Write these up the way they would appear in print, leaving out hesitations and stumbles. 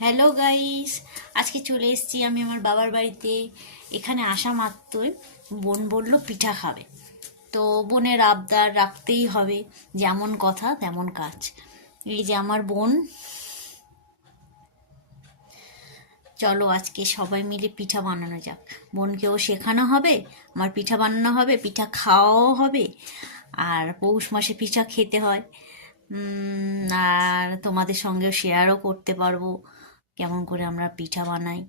Hello guys, আজকে চলে এসেছি আমি আমার বাবার বাড়িতে। এখানে আসা মাত্রই বোন বলল পিঠা খাবে, তো বোনের আবদার রাখতেই হবে, যেমন কথা তেমন কাজ। এই যে আমার বোন, চলো আজকে সবাই মিলে পিঠা বানানো যাক। বোনকেও শেখানো হবে, আমার পিঠা বানানো হবে, পিঠা খাওয়াও হবে। আর পৌষ মাসে পিঠা খেতে হয়। আর তোমাদের সঙ্গেও শেয়ারও করতে পারবো কেমন করে আমরা পিঠা বানাই।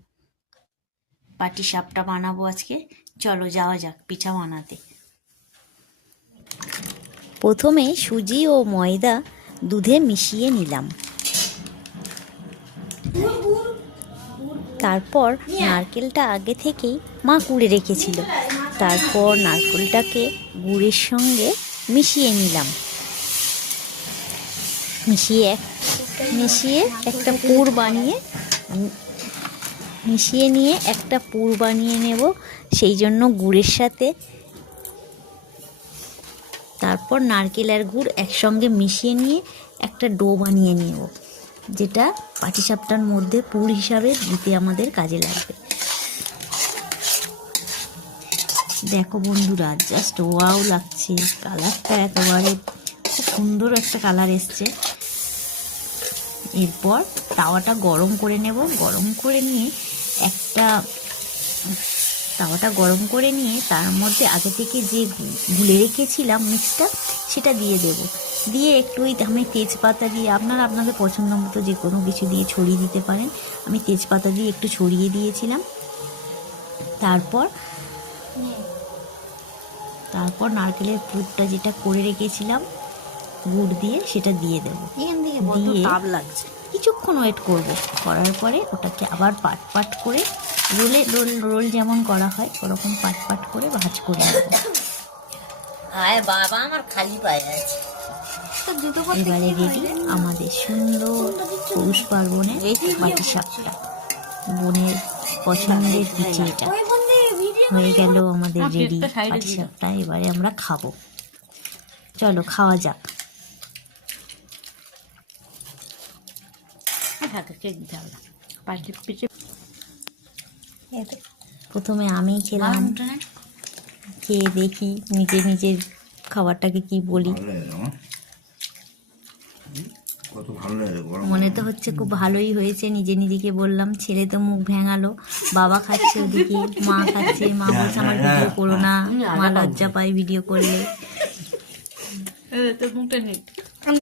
পাটিসাপটা বানাবো আজকে। চলো যাওয়া যাক পিঠা বানাতে। প্রথমে সুজি ও ময়দা দুধে মিশিয়ে নিলাম। তারপর নারকেলটা আগে থেকেই মা কুড়ে রেখেছিল। তারপর নারকেলটাকে গুড়ের সঙ্গে মিশিয়ে নিলাম। মিশিয়ে একটা পুর বানিয়ে নেব, সেই জন্য গুড়ের সাথে তারপর নারকেল আর গুড় একসঙ্গে মিশিয়ে নিয়ে একটা ডো বানিয়ে নেব, যেটা পাটিসাপটার মধ্যে পুর হিসাবে দিতে আমাদের কাজে লাগবে। দেখো বন্ধুরা, জাস্ট ওয়াও লাগছে, কালারটা একেবারে খুব সুন্দর একটা কালার এসছে। এরপর তাওয়াটা গরম করে নেব। গরম করে নিয়ে তার মধ্যে আগে থেকে যে গুলে রেখেছিলাম মিক্সটা, সেটা দিয়ে দেব। দিয়ে একটু আমি তেজপাতা দিয়ে, আপনারা আপনাদের পছন্দ মতো যে কোনো কিছু দিয়ে ছড়িয়ে দিতে পারেন। আমি তেজপাতা দিয়ে একটু ছড়িয়ে দিয়েছিলাম। তারপর নারকেলের পুরটা যেটা করে রেখেছিলাম গুড় দিয়ে, সেটা দিয়ে দেবো। দিয়ে লাগছে কিছুক্ষণ ওয়েট করব। করার পরে ওটাকে আবার পাট করে রোল যেমন করা হয় ওরকম পাট করে ভাঁজ করে নেব। আয় বাবা, আমার খালি পায়ে আছে। এবারে রেডি আমাদের সুন্দর পৌষ পার্বণের পাটিসাপটা, বোনের পছন্দের পিঠে। এটা হয়ে গেল আমাদের রেডি পাটিসাপটা। এবারে আমরা খাবো, চলো খাওয়া যাক। প্রথমে আমি খেলাম, খেয়ে দেখি নিজের খাবারটাকে কি বলি। মনে তো হচ্ছে খুব ভালোই হয়েছে, নিজেকে বললাম। ছেলে তো মুখ ভেঙালো, বাবা খাচ্ছে ওদিকে, মা খাচ্ছে। মা বলছে আমার ভিডিও করো না, মা লজ্জা পায় ভিডিও করলে।